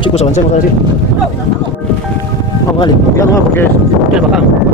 Vamos chicos, avancemos ahora sí. Vamos, dale, ya no porque es bajado.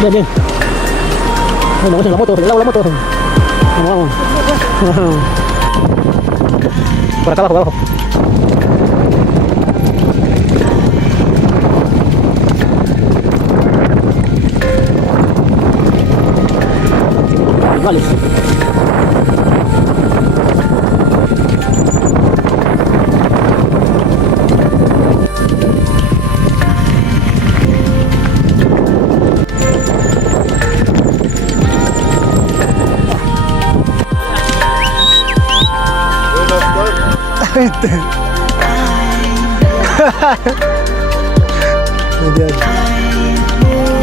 Bien, bien. Bueno, vamos en la moto, le lavo la moto. Vamos, vamos. Por acá abajo, abajo. Iguales.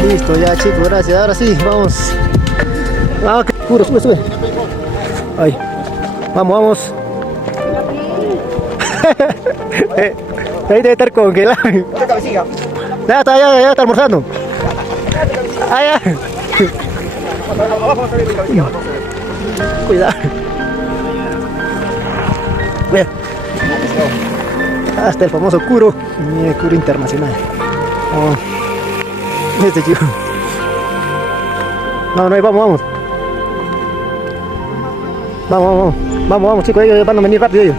Listo ya chicos, gracias. Ahora sí, vamos. Ah, qué puro, sube, sube. Ahí. Vamos, vamos. Ahí debe estar congelado. Ya está, ya está almorzando. Ah, ya. Cuidado. Cuidado. Hasta el famoso curo, curo internacional. Oh, este chico. No, vamos, vamos. Vamos, vamos, vamos, chicos, ellos van a venir rápido ellos.